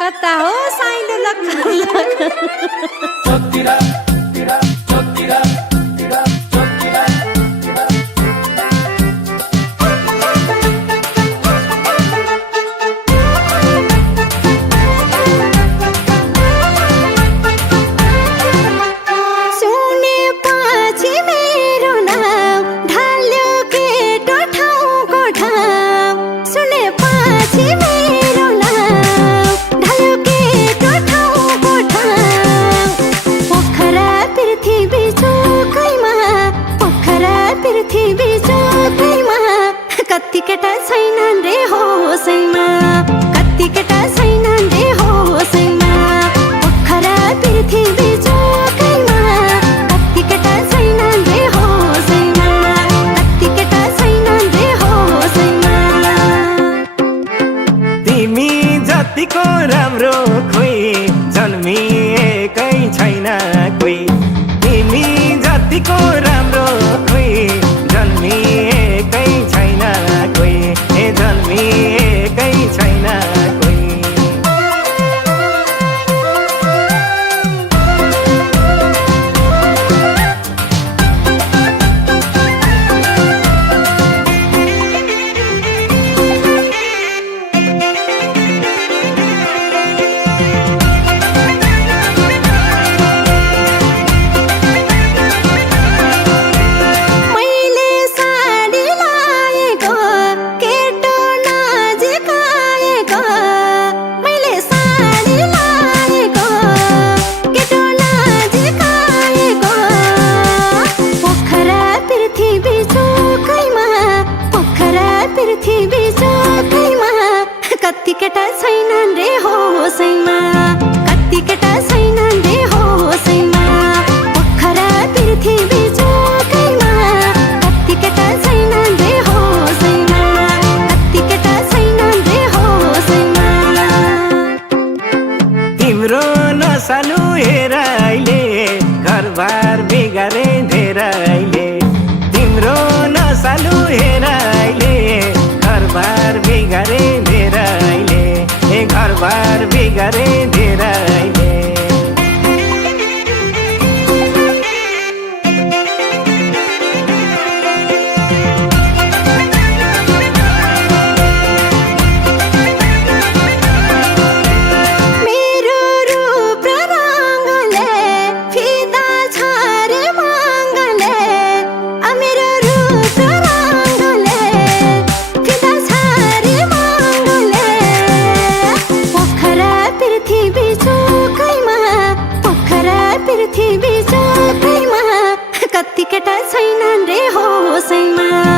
कता हो साइलो कति केटा छैनन् रे होसैमा कति केटा छैनन् रे होसैमा पोखरा पृथ्वी चोकैमा कति केटा छैनन् रे होसैमा कति केटा छैनन् रे होसैमा तिमी जतिको राम्रो खोइ जन्मिएकै छैन कोही तिमी जतिको राम्रो खोइ जन्मिएकै छैन कोही जन्मिएकै छैन कोही कति केटा छैनन् रे होसैमा कति केटा छैनन् रे होसैमा पोखरा पृथ्वी चोकैमा कति केटा छैनन् रे होसैमा कति केटा छैनन् रे होसैमा तिम्रो नसालु हेर अहिले घरबार बिगारे धेरैले तिम्रो नसालु हेर अहिले घरबार बिगारे धेरैले घरबार बिगारे धेरैले पृथ्वी चोकैमा कति केटा छैनन् रे होसैमा